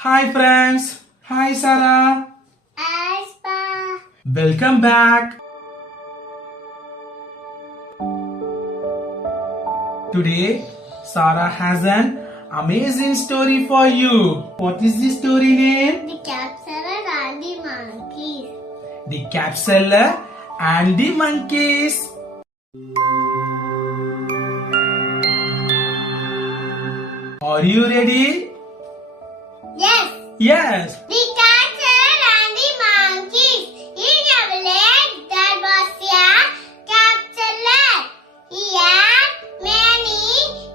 Hi friends. Hi Sarah. Hi, Spa. Welcome back. Today Sarah has an amazing story for you. What is the story name? The capsular and the monkeys. The cat seller and the monkeys. Are you ready? Yes. Yes. The capsular and the monkeys. In a village there was a capsular. He had many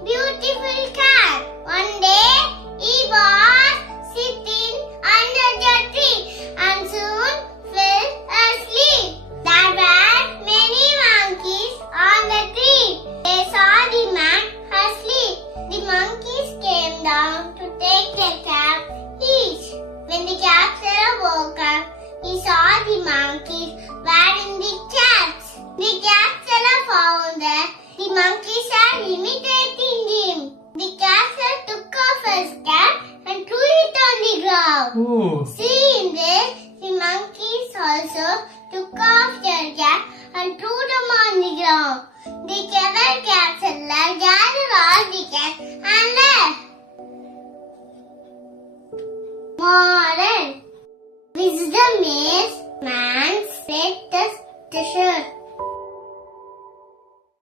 beautiful cats. One day he was sitting under the tree and soon fell asleep. There were many monkeys on the tree. They saw the man asleep. The monkeys came down to take their cap each. When the capsular woke up, he saw the monkeys wearing the caps. The capsular found that the monkeys are imitating him. The capsular took off his cap and threw it on the ground. Oh. Seeing this, the monkeys also took off their cap and threw them on the ground. The clever capsular gathered all the cats and left. Moral: wisdom is man